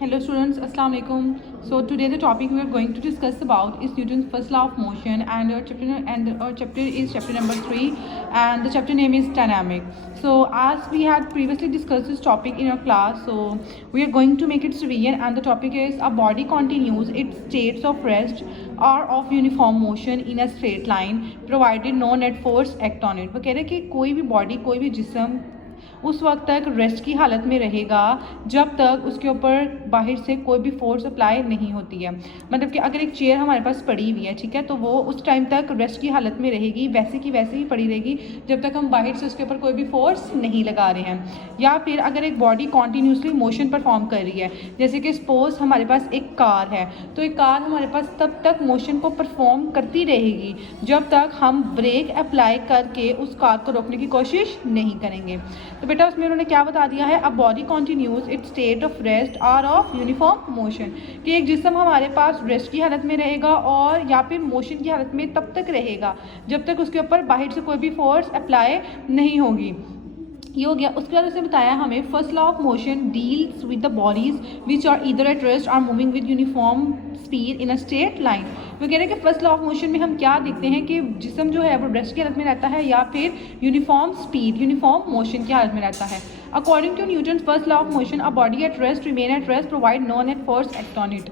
Hello students, Assalamu alaikum. So today the topic we are going to discuss about is Newton's first law of motion, and our chapter is chapter number 3, and the chapter name is dynamic. So as we had previously discussed this topic in our class, so we are going to make its revision, and the topic is a body continues its states of rest or of uniform motion in a straight line provided no net force act on it. वो कह रहे हैं कि कोई भी body, कोई भी जिस्म उस वक्त तक रेस्ट की हालत में रहेगा जब तक उसके ऊपर बाहर से कोई भी फोर्स अप्लाई नहीं होती है। मतलब कि अगर एक चेयर हमारे पास पड़ी हुई है, ठीक है, तो वो उस टाइम तक रेस्ट की हालत में रहेगी, वैसे की वैसे ही पड़ी रहेगी जब तक हम बाहर से उसके ऊपर कोई भी फोर्स नहीं लगा रहे हैं। या फिर अगर एक बॉडी कॉन्टीन्यूसली मोशन परफॉर्म कर रही है, जैसे कि सपोज हमारे पास एक कार है, तो एक कार हमारे पास तब तक मोशन को परफॉर्म करती रहेगी जब तक हम ब्रेक अप्लाई करके उस कार को रोकने की कोशिश नहीं करेंगे। तो बेटा उसमें उन्होंने क्या बता दिया है, a body continues its state of rest or of uniform motion, कि एक जिस्म हमारे पास रेस्ट की हालत में रहेगा और या फिर मोशन की हालत में तब तक रहेगा जब तक उसके ऊपर बाहर से कोई भी फोर्स अप्लाई नहीं होगी। ये हो गया। उसके बाद उसने बताया हमें first law of motion deals with the bodies which are either at rest or moving with uniform speed in a straight line. वो कह रहे हैं कि फर्स्ट लॉ ऑफ मोशन में हम क्या देखते हैं कि जिस्म जो है वो रेस्ट की हालत में रहता है या फिर यूनिफॉर्म स्पीड, यूनिफॉर्म मोशन की हालत में रहता है। According to Newton first law of motion a body at rest remain at rest provide no net force act on it.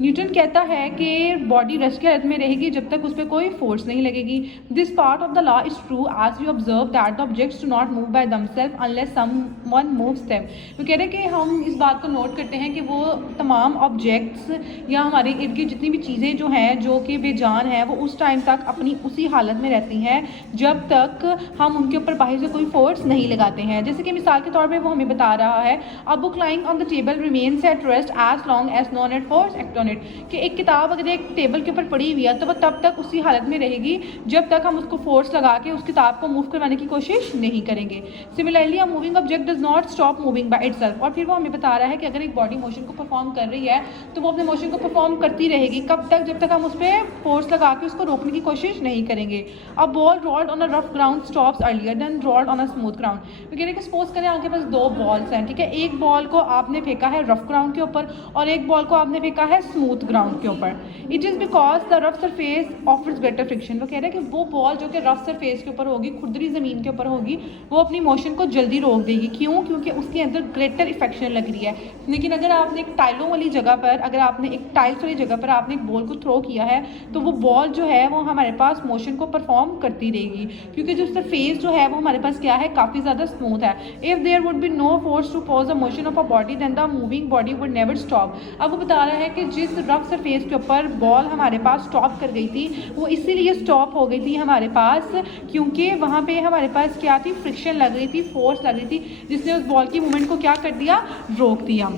Newton कहता है कि बॉडी रेस्ट की हालत में रहेगी जब तक उस पर कोई फोर्स नहीं लगेगी। This part of the law is true as we observe that the objects do not move by themselves unless someone moves them. वो कह रहे हैं कि हम इस बात को नोट करते हैं कि वो तमाम ऑब्जेक्ट्स या हमारे इर्द गिर्द जितनी भी चीज़ें जो हैं जो कि बेजान हैं वो उस टाइम तक अपनी उसी हालत में रहती हैं जब तक हम उनके ऊपर बाहर से कोई फोर्स नहीं लगाते हैं। जैसे कि मिसाल के तौर पर वो हमें बता रहा है, a book lying on the table remains at rest as long as no net force act on it, कि एक किताब अगर एक टेबल के ऊपर पड़ी हुई है तो वह तब तक उसी हालत में रहेगी जब तक हम उसको फोर्स लगा के उस किताब को मूव करवाने की कोशिश नहीं करेंगे। Similarly a moving object does not stop moving by itself. और फिर वो हमें बता रहा है कि अगर एक बॉडी मोशन को परफॉर्म कर रही है तो वो अपने मोशन को परफॉर्म करती रहेगी, कब तक, जब तक हम उस पर फोर्स लगा के उसको रोकने की कोशिश नहीं करेंगे। A ball rolled on a rough ground stops earlier than rolled on a smooth ground. वो कह रहे हैं कि सपोज करें आपके पास दो बॉल्स हैं, ठीक है, एक बॉल को आपने फेंका है रफ ग्राउंड के ऊपर और एक बॉल को आपने फेंका है स्मूथ ग्राउंड के ऊपर। It is because the rough surface offers greater friction. वो कह रहे हैं कि वो बॉल जो कि रफ सरफेस के ऊपर होगी, खुरदरी ज़मीन के ऊपर होगी, वो अपनी मोशन को जल्दी रोक देगी। क्यों? क्योंकि उसके अंदर ग्रेटर इफेक्शन लग रही है। लेकिन अगर आपने एक टाइलों वाली जगह पर, अगर आपने एक टाइल्स वाली जगह पर आपने एक बॉल को थ्रो किया है तो वो बॉल जो है वो हमारे पास मोशन को परफॉर्म करती रहेगी क्योंकि जो सरफेस जो है वो हमारे पास क्या है, काफ़ी ज़्यादा स्मूथ है। If there would be no force to pause the motion of a body then the moving body would never stop. अब वो बता रहा है कि जिस रफ सरफेस के ऊपर बॉल हमारे पास स्टॉप कर गई थी वो इसीलिए स्टॉप हो गई थी हमारे पास क्योंकि वहाँ पे हमारे पास क्या थी, फ्रिक्शन लग रही थी, फोर्स लग रही थी, जिसने उस बॉल की मूवमेंट को क्या कर दिया, रोक दिया।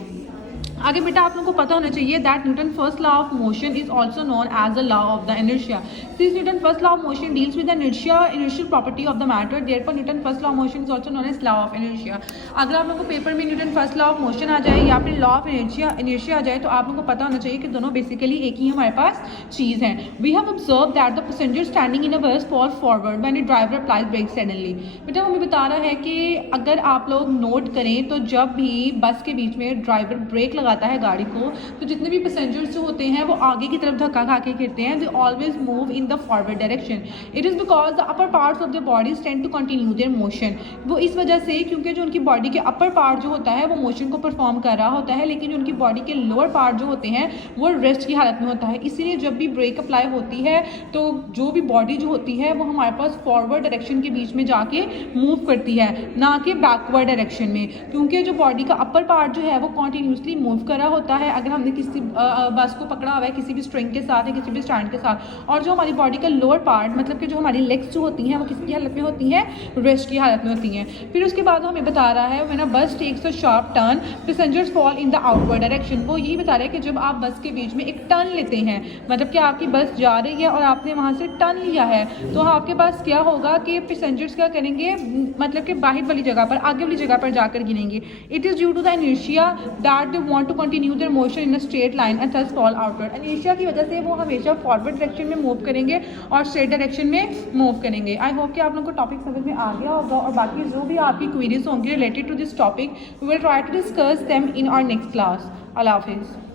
आगे बेटा आप लोगों को पता होना चाहिए that Newton first law of motion is also known as the law of the inertia. Since Newton first law of motion deals with the inertial property of the matter, therefore Newton first law of motion is also known as law of inertia. अगर आप लोगों को paper में Newton first law of motion आ जाए या फिर law of inertia आ जाए तो आप लोगों को पता होना चाहिए कि दोनों बेसिकली एक ही हमारे पास चीज़ है। We have observe that the passenger standing in a bus fall forward when a driver applies brake suddenly. बेटा हमें बता रहा है कि अगर आप लोग नोट करें तो जब भी बस के बीच में ड्राइवर ब्रेक लगाता है गाड़ी को तो जितने भी पैसेंजर्स जो होते हैं वो आगे की तरफ धक्का खा के गिरते हैं, they always move in the forward direction. It is because the upper parts of the bodies tend to continue their motion. वो इस वजह से क्योंकि जो उनकी बॉडी के अपर पार्ट जो होता है वो मोशन को परफॉर्म कर रहा होता है, लेकिन जो उनकी बॉडी के लोअर पार्ट जो होते हैं वो रेस्ट की हालत में होता है। इसीलिए जब भी ब्रेक अप्लाई होती है तो जो भी बॉडी जो होती है वो हमारे पास फॉरवर्ड डायरेक्शन के बीच में जाके मूव करती है, ना कि बैकवर्ड डायरेक्शन में, क्योंकि जो बॉडी का अपर पार्ट जो है वो कॉन्टीन्यूसली मूव कर रहा होता है। अगर हमने किसी बस को पकड़ा हुआ है किसी भी स्ट्रिंग के साथ या किसी भी स्टैंड के साथ, और जो हमारी बॉडी का लोअर पार्ट मतलब कि जो हमारी लेग्स जो होती हैं वो किसकी हालत में होती हैं, रेस्ट की हालत में होती हैं। फिर उसके बाद हमें बता रहा है when a bus takes a sharp turn passengers fall in the outward direction. वो यही बता रहा है कि जब आप बस के बीच में एक टर्न लेते हैं, मतलब कि आपकी बस जा रही है और आपने वहाँ से टर्न लिया है, तो आपके पास क्या होगा कि पैसेंजर्स क्या करेंगे, मतलब कि बाहर वाली जगह पर, आगे वाली जगह पर जाकर गिनेंगे। It is due to the inertia that they want want to continue their motion in a straight line and thus fall outward. Inertia की वजह से वो हमेशा फॉरवर्ड डायरेक्शन में मूव करेंगे और स्ट्रेट डायरेक्शन में मूव करेंगे। आई होप कि आप लोगों को टॉपिक समझ में आ गया होगा, और बाकी जो भी आपकी क्वेरीज होंगी related to this topic we will try to discuss them in our next class. अल्लाह हाफिज़।